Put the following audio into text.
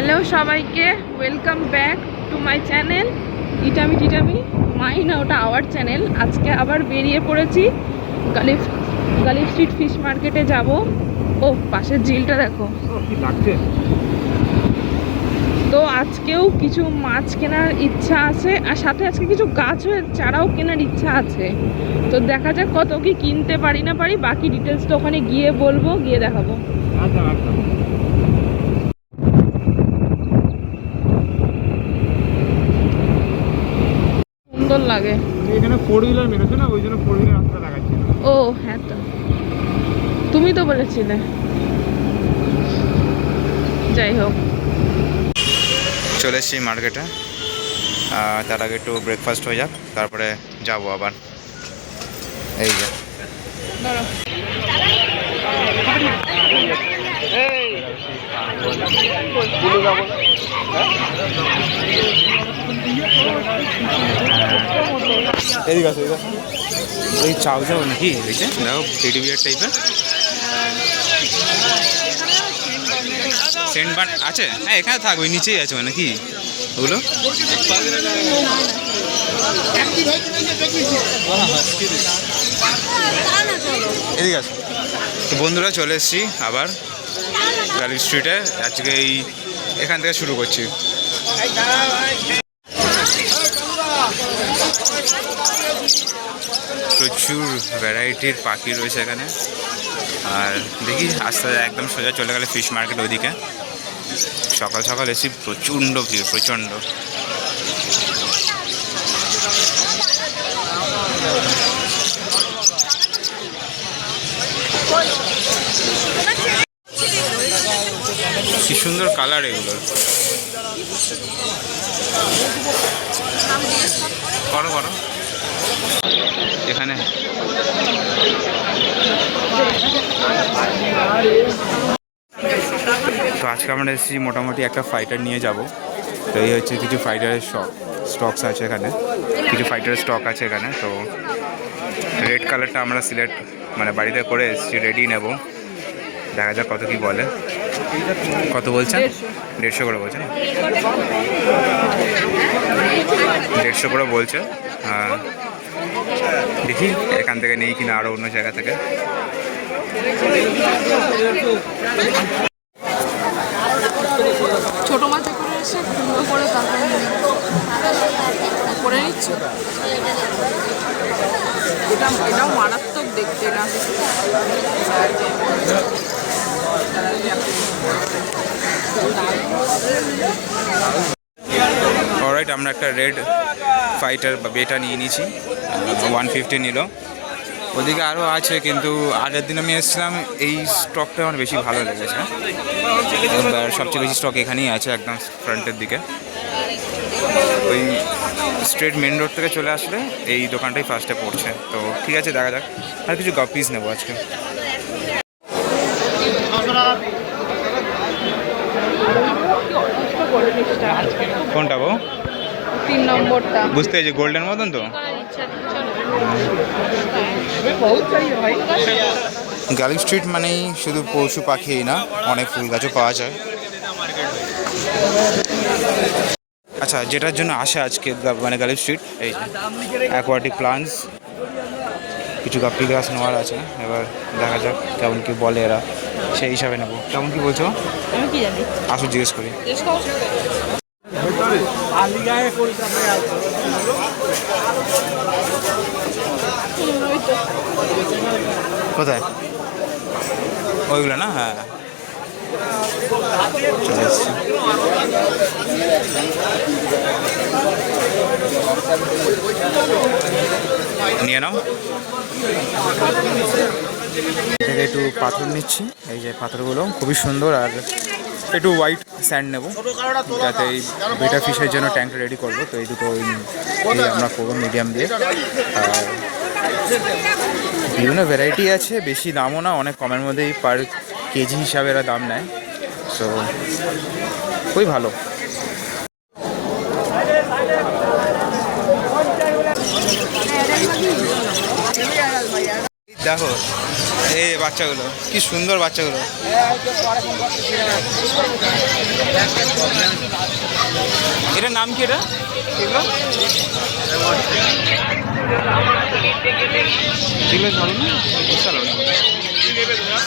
Hello সবাইকে, welcome back to my channel ইটামি টিটামি। মাই না, ওটা আওয়ার চ্যানেল। আজকে আবার বেরিয়ে পড়েছি গালিফ স্ট্রিট ফিশ মার্কেটে যাব। ও পাশের ঝিলটা দেখো কি লাগছে। তো আজকেও কিছু মাছ কেনার ইচ্ছা আছে, আর সাথে আজকে কিছু গাছের চারাও কেনার ইচ্ছা আছে। তো দেখা যাক কত কি কিনতে পারি না পারি, বাকি ডিটেলস তো ওখানে গিয়ে বলবো, গিয়ে দেখাবো। আচ্ছা আচ্ছা, সুন্দর লাগে। এখানে ফোর হুইলার মেরেছে না, ওই জন্য ফোর হুইলার রাস্তা দেখাচ্ছে। ও হ্যাঁ, তো তুমি তো বলেছিলে। যাই হোক, চলে এসেছি মার্কেটে। তার আগে একটু ব্রেকফাস্ট হয়ে যাক, তারপরে যাব আবার। এই যে এদিকে আছে, ওই চাউ চাউ নাকি দেখছে, দেখো টেডি বিয়ার টাইপের সেন্ট বান আছে। হ্যাঁ এখানে থাক, ওই নিচেই আছে মানে কি ওগুলো। এদিকে আছে। তো বন্ধুরা চলে এসেছি আবার গালিফ স্ট্রিটে। আজকে এখান থেকে শুরু করছি। প্রচুর ভ্যারাইটির পাখি রয়েছে এখানে। আর দেখি আস্তে একদম সোজা চলে গেলে ফিশ মার্কেট ওইদিকে। সকাল সকাল এসি, প্রচণ্ড ভিড়, প্রচণ্ড। কি সুন্দর কালার এগুলোর। করো করো এখানে। তো আজকে আমরা এসেছি মোটামুটি একটা ফাইটার নিয়ে যাব। তো এই হচ্ছে কিছু ফাইটারের স্টকস আছে এখানে, কিছু ফাইটারের স্টক আছে এখানে। তো রেড কালারটা আমরা সিলেক্ট মানে বাড়িতে করে এসেছি, রেডি নেব। দেখা যাক কত কি বলে। কত বলছেন? 150 করে বলছেন, 150 করে বলছে। দেখি এখান থেকে নেই কিনা আরও অন্য জায়গা থেকে। ছোট মাছে করে এসে কুমড়ো করে তারপরে করে নিচ্ছে। এটাও মারাত্মক দেখতে না। অলরাইট, আমরা একটা রেড ফাইটার বা বেটা নিয়ে নিয়েছি। 150 নিল। ওদিকে আরও আছে, কিন্তু আগের দিন আমি এসেছিলাম, এই স্টকটা আমার বেশি ভালো লেগেছে। সবচেয়ে বেশি স্টক এখানেই আছে, একদম ফ্রন্টের দিকে। ওই স্ট্রেট মেন রোড থেকে চলে আসলে এই দোকানটাই ফার্স্টে পড়ছে। তো ঠিক আছে, দেখা যাক। আর কিছু গপিস নেবো আজকে। কোনটা গো? 3 নম্বরটা বুঝতে পেরেছি, গোল্ডেন মতন তো। গালিফ স্ট্রিট মানেই শুধু পশু পাখিই না, অনেক ফুল গাছও পাওয়া যায়। আচ্ছা, যেটার জন্য আসে আজকে মানে গালিফ স্ট্রিট, এই অ্যাকোয়াটিক প্লান্টস, কিছু গাপ্পি গাছ নেওয়ার আছে। এবার দেখা যাক কেমন কি বলে এরা, সেই হিসাবে নেবো। কেমন কি বলছো? আমি কি জানি, আসো জিজ্ঞেস করি। কোথায় ওইগুলো না? হ্যাঁ চলে এসছি। নিয়ে নাও। থেকে একটু পাথর নিচ্ছি। এই যে পাথরগুলো খুবই সুন্দর, আর একটু হোয়াইট স্যান্ড নেবো, যাতে এই বেটা ফিশের জন্য ট্যাঙ্কটা রেডি করবো। তো এই দুটো আমরা করবো মিডিয়াম দিয়ে। আর বিভিন্ন ভ্যারাইটি আছে, বেশি দামও না, অনেক কমের মধ্যেই পার কেজি হিসাবে এরা দাম নেয়। সো খুবই ভালো। দেখো এই বাচ্চাগুলো, কি সুন্দর বাচ্চাগুলো। এটার নাম কি এটা এগুলো এগুলো ভালো না বুঝতে পারলাম না।